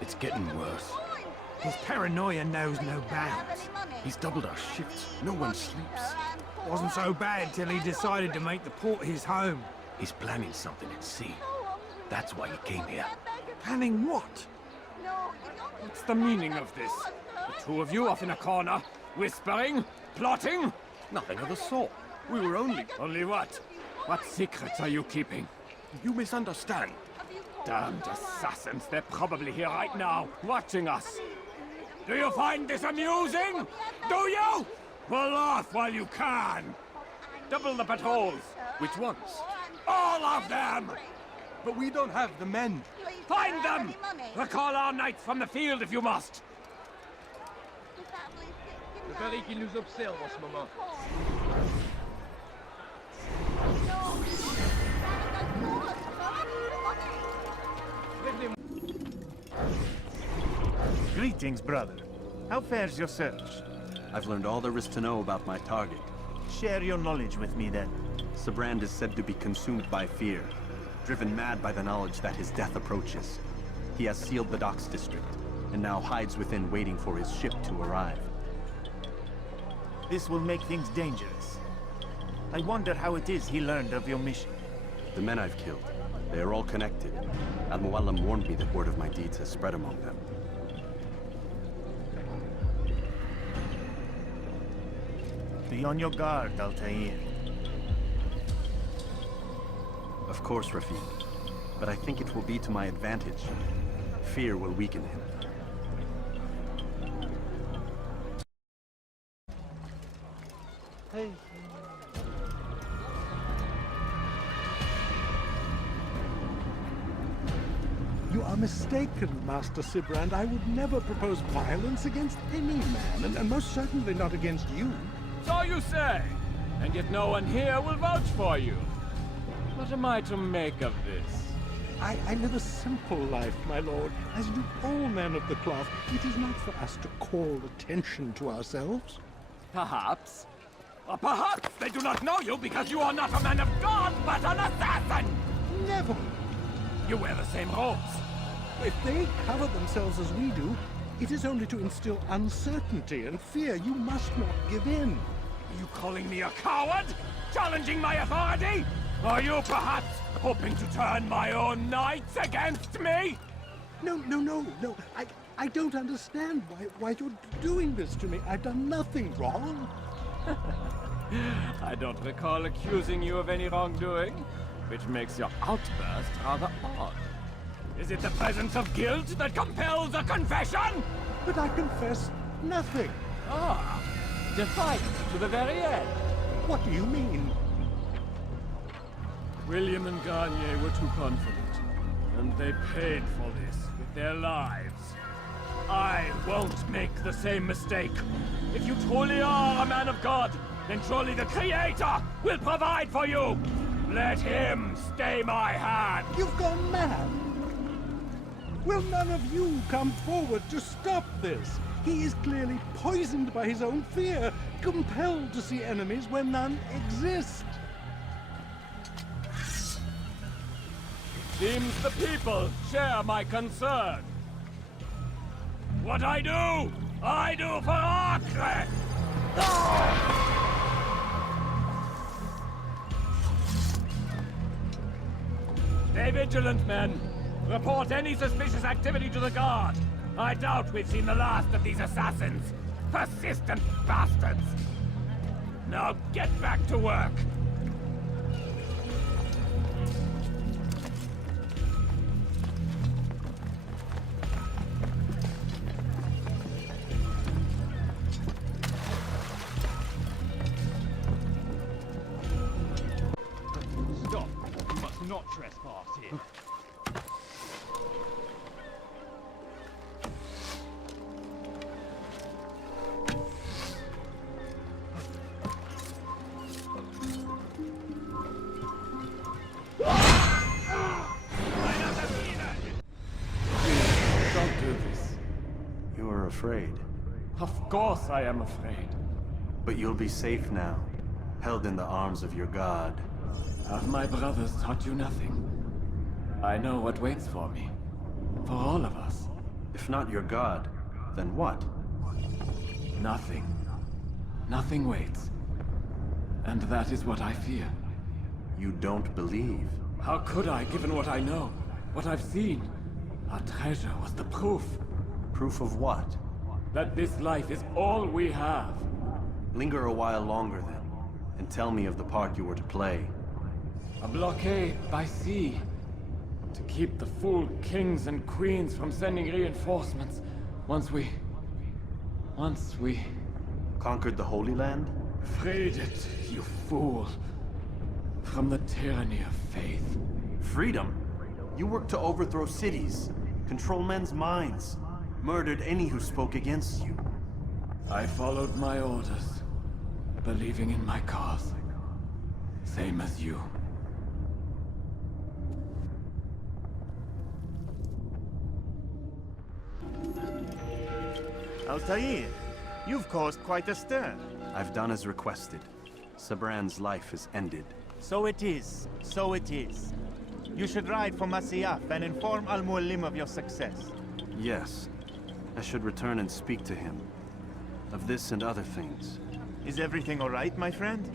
It's getting worse. His paranoia knows no bounds. He's doubled our shifts. No one sleeps. Wasn't so bad till he decided to make the port his home. He's planning something at sea. That's why he came here. Planning what? What's the meaning of this? The two of you off in a corner, whispering, plotting? Nothing of the sort. We were only... Only what? What secrets are you keeping? You misunderstand. Damned assassins, they're probably here right now, watching us. Do you find this amusing? Do you? Well, laugh while you can. Double the patrols. Which ones? All of them! But we don't have the men. Find them! Recall our knights from the field if you must. Le Barry qui nous observe en ce moment. Greetings, brother. How fares your search? I've learned all there is to know about my target. Share your knowledge with me, then. Sibrand is said to be consumed by fear, driven mad by the knowledge that his death approaches. He has sealed the docks district, and now hides within waiting for his ship to arrive. This will make things dangerous. I wonder how it is he learned of your mission. The men I've killed, they are all connected. Al-Mualim warned me that word of my deeds has spread among them. Be on your guard, Altair. Of course, Rafik. But I think it will be to my advantage. Fear will weaken him. Hey. You are mistaken, Master Sibrand. I would never propose violence against any man, and most certainly not against you. So you say, and yet no one here will vouch for you. What am I to make of this? I live a simple life, my lord, as do all men of the cloth. It is not for us to call attention to ourselves. Perhaps. Or perhaps they do not know you because you are not a man of God, but an assassin! Never! You wear the same robes. If they cover themselves as we do, it is only to instill uncertainty and fear. You must not give in. Are you calling me a coward? Challenging my authority? Are you perhaps hoping to turn my own knights against me? No. I don't understand why you're doing this to me. I've done nothing wrong. I don't recall accusing you of any wrongdoing, which makes your outburst rather odd. Is it the presence of guilt that compels a confession? But I confess nothing. Ah, defiant to the very end. What do you mean? William and Garnier were too confident, and they paid for this with their lives. I won't make the same mistake. If you truly are a man of God, then surely the Creator will provide for you. Let him stay my hand. You've gone mad. Will none of you come forward to stop this? He is clearly poisoned by his own fear, compelled to see enemies where none exist. Seems the people share my concern. What I do for Acre! Stay vigilant, men. Report any suspicious activity to the guard. I doubt we've seen the last of these assassins. Persistent bastards. Now get back to work. Stop! You must not trespass here. Don't do this. You are afraid. Of course I am afraid. But you'll be safe now, held in the arms of your god. Have my brothers taught you nothing? I know what waits for me. For all of us. If not your god, then what? Nothing. Nothing waits. And that is what I fear. You don't believe. How could I, given what I know? What I've seen? Our treasure was the proof. Proof of what? That this life is all we have. Linger a while longer then, and tell me of the part you were to play. A blockade by sea. To keep the fool kings and queens from sending reinforcements. Once we... Conquered the Holy Land? freed it, you fool. From the tyranny of faith. Freedom? You worked to overthrow cities, control men's minds, murdered any who spoke against you. I followed my orders, believing in my cause. Same as you. Altair, you've caused quite a stir. I've done as requested. Sabran's life is ended. So it is. So it is. You should ride for Masyaf and inform Al-Mualim of your success. Yes. I should return and speak to him. Of this and other things. Is everything all right, my friend?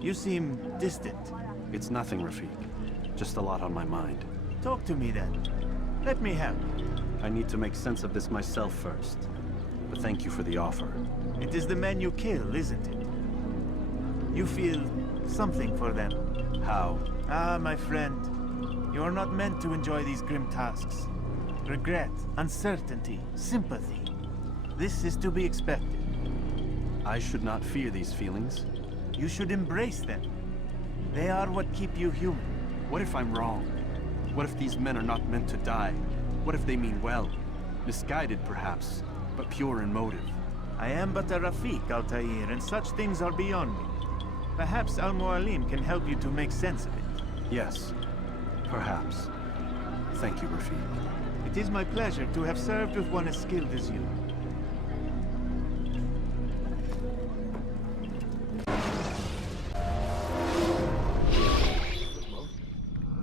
You seem distant. It's nothing, Rafik. Just a lot on my mind. Talk to me then. Let me help. I need to make sense of this myself first. But thank you for the offer. It is the men you kill, isn't it? You feel something for them. How? Ah, my friend. You are not meant to enjoy these grim tasks. Regret, uncertainty, sympathy. This is to be expected. I should not fear these feelings. You should embrace them. They are what keep you human. What if I'm wrong? What if these men are not meant to die? What if they mean well? Misguided, perhaps, but pure in motive. I am but a Rafik, Altair, and such things are beyond me. Perhaps Al-Mualim can help you to make sense of it. Yes, perhaps. Thank you, Rafik. It is my pleasure to have served with one as skilled as you.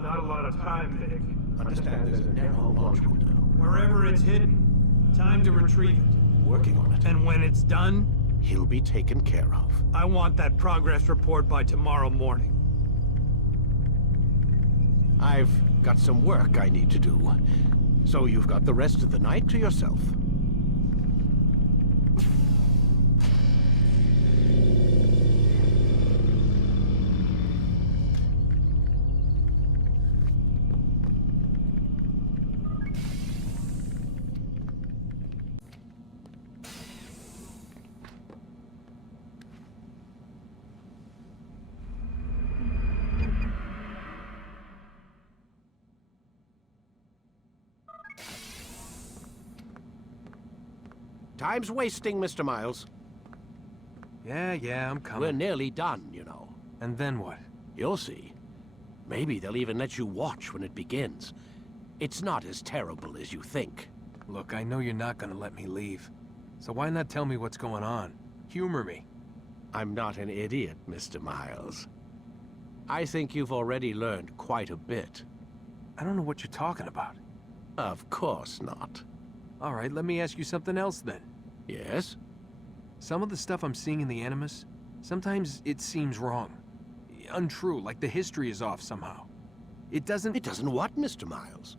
Not a lot of time, Vic. Understand there's a narrow launch window. Wherever it's hidden, time to retrieve it. Working on it. And when it's done, He'll be taken care of. I want that progress report by tomorrow morning. I've got some work I need to do. So you've got the rest of the night to yourself. Time's wasting, Mr. Miles. Yeah, I'm coming. We're nearly done, you know. And then what? You'll see. Maybe they'll even let you watch when it begins. It's not as terrible as you think. Look, I know you're not gonna let me leave. So why not tell me what's going on? Humor me. I'm not an idiot, Mr. Miles. I think you've already learned quite a bit. I don't know what you're talking about. Of course not. All right, let me ask you something else then. Yes? Some of the stuff I'm seeing in the Animus, sometimes it seems wrong. Untrue, like the history is off somehow. It doesn't... It doesn't what, Mr. Miles?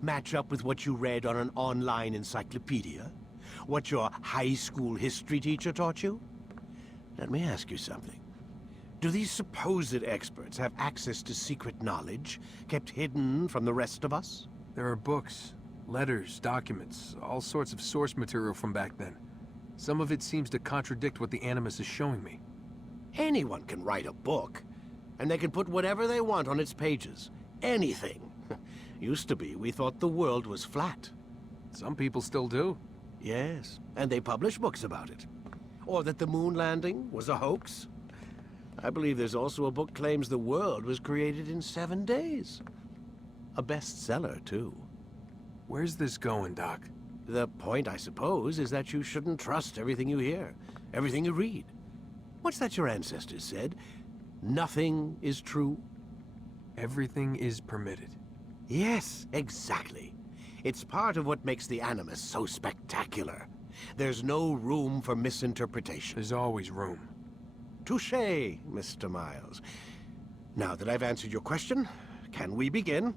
Match up with what you read on an online encyclopedia? What your high school history teacher taught you? Let me ask you something. Do these supposed experts have access to secret knowledge kept hidden from the rest of us? There are books, letters, documents, all sorts of source material from back then. Some of it seems to contradict what the Animus is showing me. Anyone can write a book, and they can put whatever they want on its pages. Anything. Used to be, we thought the world was flat. Some people still do. Yes, and they publish books about it. Or that the moon landing was a hoax. I believe there's also a book claims the world was created in 7 days. A bestseller, too. Where's this going, Doc? The point, I suppose, is that you shouldn't trust everything you hear, everything you read. What's that your ancestors said? Nothing is true? Everything is permitted. Yes, exactly. It's part of what makes the Animus so spectacular. There's no room for misinterpretation. There's always room. Touché, Mr. Miles. Now that I've answered your question, can we begin?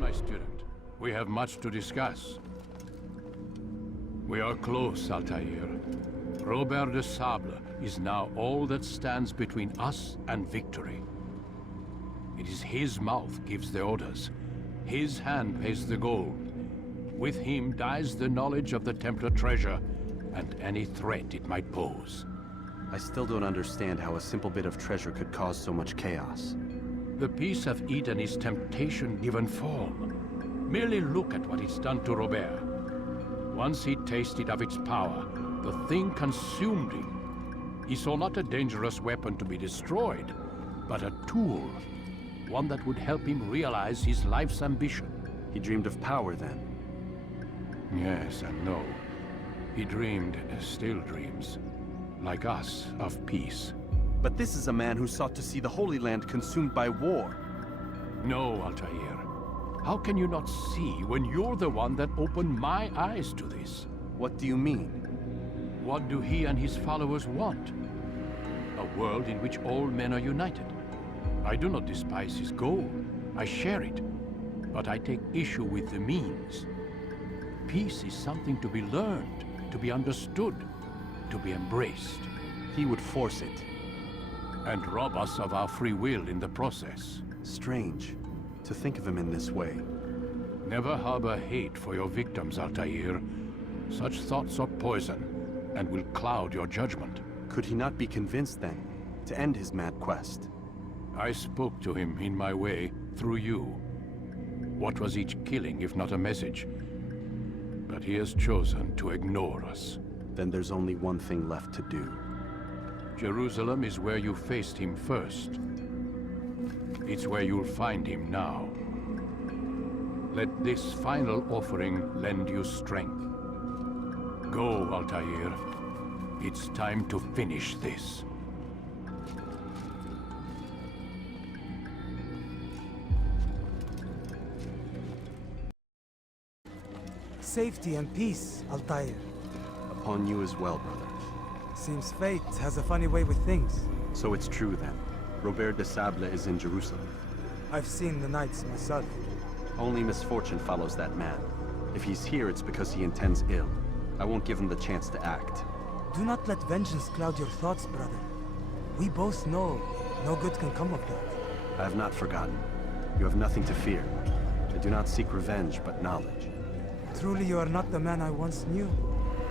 My student, we have much to discuss. We are close, Altair. Robert de Sable is now all that stands between us and victory. It is his mouth gives the orders. His hand pays the gold. With him dies the knowledge of the Templar treasure and any threat it might pose. I still don't understand how a simple bit of treasure could cause so much chaos. The Peace of Eden is temptation given form. Merely look at what it's done to Robert. Once he tasted of its power, the thing consumed him. He saw not a dangerous weapon to be destroyed, but a tool. One that would help him realize his life's ambition. He dreamed of power then. Yes and no. He dreamed, still dreams, like us, of peace. But this is a man who sought to see the Holy Land consumed by war. No, Altair. How can you not see when you're the one that opened my eyes to this? What do you mean? What do he and his followers want? A world in which all men are united. I do not despise his goal. I share it. But I take issue with the means. Peace is something to be learned, to be understood, to be embraced. He would force it. And rob us of our free will in the process. Strange to think of him in this way. Never harbor hate for your victims, Altair. Such thoughts are poison, and will cloud your judgment. Could he not be convinced, then, to end his mad quest? I spoke to him in my way, through you. What was each killing, if not a message? But he has chosen to ignore us. Then there's only one thing left to do. Jerusalem is where you faced him first. It's where you'll find him now. Let this final offering lend you strength. Go, Altair. It's time to finish this. Safety and peace, Altair. Upon you as well, brother. Seems fate has a funny way with things. So it's true, then. Robert de Sable is in Jerusalem. I've seen the Knights myself. Only misfortune follows that man. If he's here, it's because he intends ill. I won't give him the chance to act. Do not let vengeance cloud your thoughts, brother. We both know no good can come of that. I have not forgotten. You have nothing to fear. I do not seek revenge, but knowledge. Truly you are not the man I once knew.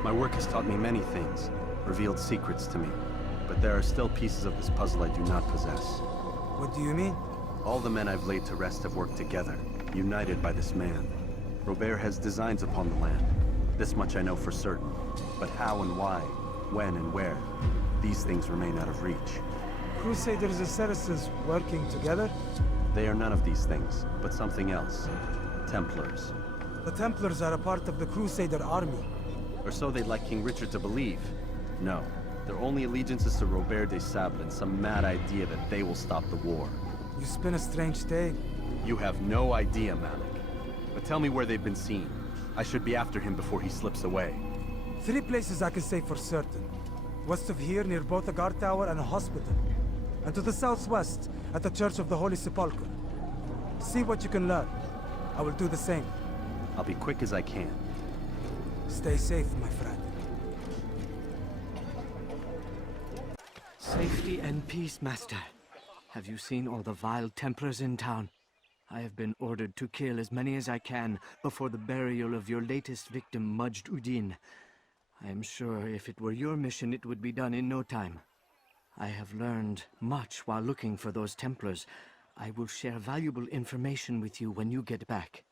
My work has taught me many things, revealed secrets to me. But there are still pieces of this puzzle I do not possess. What do you mean? All the men I've laid to rest have worked together, united by this man. Robert has designs upon the land. This much I know for certain. But how and why, when and where, these things remain out of reach. Crusaders and Saracens working together? They are none of these things, but something else. Templars. The Templars are a part of the Crusader army. Or so they'd like King Richard to believe. No, their only allegiance is to Robert de Sable and some mad idea that they will stop the war. You spin a strange tale. You have no idea, Malik. But tell me where they've been seen. I should be after him before he slips away. 3 places I can say for certain. West of here, near both a guard tower and a hospital. And to the southwest, at the Church of the Holy Sepulchre. See what you can learn. I will do the same. I'll be quick as I can. Stay safe, my friend. Safety and peace, Master. Have you seen all the vile Templars in town? I have been ordered to kill as many as I can before the burial of your latest victim, Majd Uddin. I am sure if it were your mission, it would be done in no time. I have learned much while looking for those Templars. I will share valuable information with you when you get back.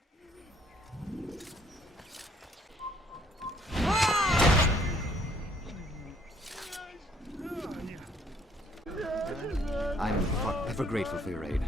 I'm forever grateful for your aid.